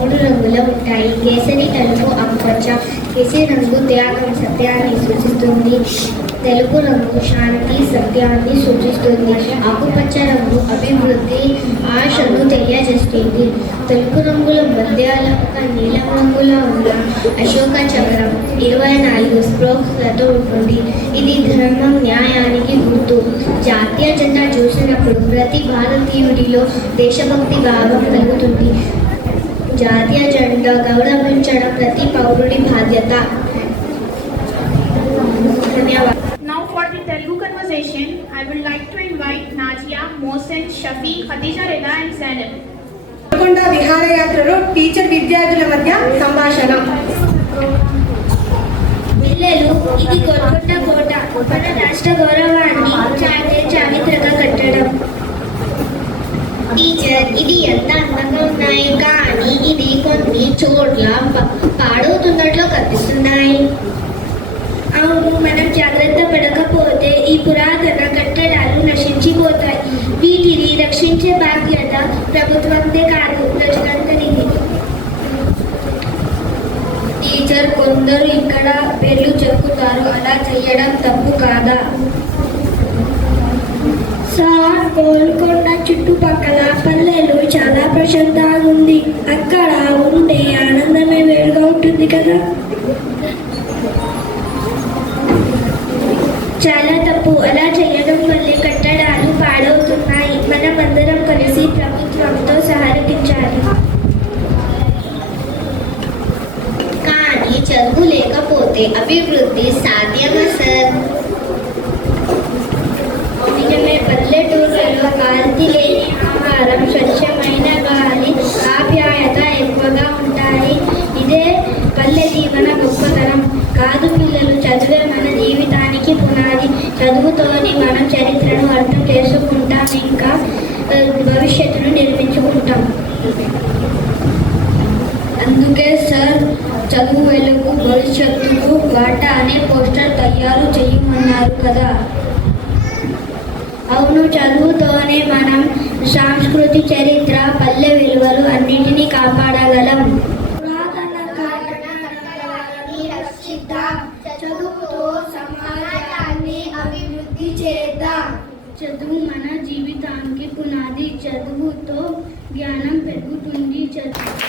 మూడు రంగులు ఉంటాయి. కేసరి, తెలుపు, ఆకుపచ్చ. కేసరి రంగు త్యాగం, సత్యాన్ని సూచిస్తుంది. తెలుపు రంగు శాంతి, సత్యాన్ని సూచిస్తుంది. ఆకుపచ్చ రంగు అభివృద్ధి, ఆశను తెలియజేస్తుంది. తెలుపు రంగుల మధ్యాల ఒక నీలం రంగులో ఉన్న అశోక చక్రం 24 స్ట్రోక్స్లతో ఉంటుంది. ఇది ధర్మం, న్యాయానికి గుర్తు. జాతీయ జెండా చూసినప్పుడు ప్రతి భారతీయుడిలో దేశభక్తి భావం కలుగుతుంది. జాతీయ జెండా గౌరవించడం ప్రతి పౌరుడి బాధ్యత. ధన్యవాదాలు. Now for the Telugu conversation, I would like to invite Najia, Mohsen, Shafi, Khadija Reda and Zainab. Golconda విహారయాత్రలో టీచర్ విద్యార్థుల మధ్య సంభాషణ. పిల్లలు, ఇది గోల్కొండ కోట. మన రాష్ట్ర గౌరవాన్ని చారిత్రక కట్టడం. టీచర్, ఇది ఎంత అందంగా ఉన్నాయి, కానీ ఇది కొన్ని చోట్ల పాడవుతున్నట్లు కనిపిస్తున్నాయి. అవును, మనం జాగ్రత్త పడకపోతే ఈ పురాతన కట్టడాలు నశించిపోతాయి. వీటిని రక్షించే బాధ్యత ప్రభుత్వందే కాదు, ప్రజలందరిది. టీచర్, కొందరు ఇక్కడ పేర్లు చెప్పుతారు, అలా చేయడం తప్పు కాదా? సార్, గోల్కొండ చుట్టుపక్కల పల్లెలు చాలా ప్రశాంతంగా ఉంది. అక్కడ ఉండే ఆనందమే వేరుగా ఉంటుంది కదా. చాలా తప్పు. అలా చేయడం వల్లే కట్టడాలు పాడవుతున్నాయి. మనం అందరం కలిసి ప్రభుత్వంతో సహకరించాలి. కానీ చదువు లేకపోతే అభివృద్ధి సాధ్యమా సార్? నిజమే. పల్లెటూర్లలో కల్తీ లేని ఆహారం, స్వచ్ఛమైన గాలి, ఆప్యాయత ఎక్కువగా ఉంటాయి. ఇదే పల్లె జీవన గొప్పతనం. కాదు పిల్లలు, చదువే మన జీవితానికి పునాది. చదువుతోని మనం చరిత్రను అర్థం చేసుకుంటాం, ఇంకా భవిష్యత్తును నిర్మించుకుంటాం. అందుకే సార్, చదువు వెలుగు భవిష్యత్తుకు బాట అనే పోస్టర్ తయారు చేయమన్నారు కదా. అవును, చదువుతోనే మనం సంస్కృతి, చరిత్ర, పల్లె విలువలు అన్నింటినీ కాపాడగలం. చదువుతో సమాజాన్ని అభివృద్ధి చేద్దాం. చదువు మన జీవితానికి పునాది. చదువుతో జ్ఞానం పెరుగుతుంది. చదువు